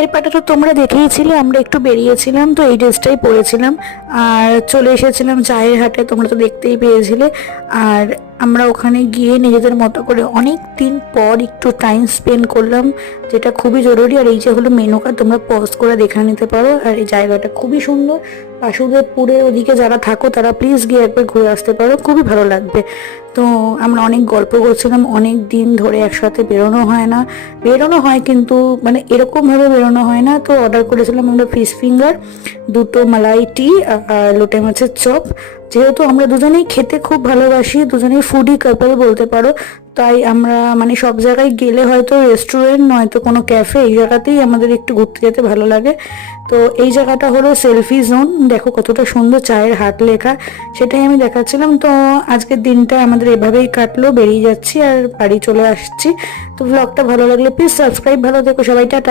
এরপরটা তো তোমরা দেখেইছিলে, আমরা একটু বেরিয়েছিলাম তো এই ড্রেসটাই পরেছিলাম আর চলে এসেছিলাম চায়ের হাটে, তোমরা তো দেখতেই পেয়েছিলে। আর আমরা ওখানে গিয়ে নিজেদের মতো করে অনেক দিন পর একটু টাইম স্পেন্ড করলাম, যেটা খুবই জরুরি। আর এই যে হলো মেনু কার্ড, তোমরা পজ করে দেখে নিতে পারো। আর এই জায়গাটা খুবই সুন্দর, বাসুদেবপুরের ওদিকে যারা থাকো তারা প্লিজ গিয়ে একবার ঘুরে আসতে পারো, খুবই ভালো লাগবে। তো আমরা অনেক গল্প করছিলাম, অনেক দিন ধরে একসাথে বেরোনো হয় না, বেরোনো হয় কিন্তু মানে এরকমভাবে বেরোনো হয় না। তো অর্ডার করেছিলাম আমরা ফিশ ফিঙ্গার, দুটো মালাই টি আর লোটে মাছের চপ। যেহেতু আমরা দুজনেই খেতে খুব ভালোবাসি, দুজনেই ফুডি কাপল বলতে পারো, তাই আমরা মানে সব জায়গায় গেলে হয়তো রেস্টুরেন্ট নয়তো কোনো ক্যাফে, এই জায়গাতেই আমাদের একটু ঘুরতে যেতে ভালো লাগে। তো এই জায়গাটা হলো সেলফি জোন, দেখো কতটা সুন্দর চায়ের হাট লেখা, সেটাই আমি দেখাচ্ছিলাম। তো আজকের দিনটা আমাদের এভাবেই কাটলো, বেরিয়ে যাচ্ছি আর বাড়ি চলে আসছি। তো ব্লগটা ভালো লাগলে প্লিজ সাবস্ক্রাইব, ভালো থেকো সবাই, টাটা।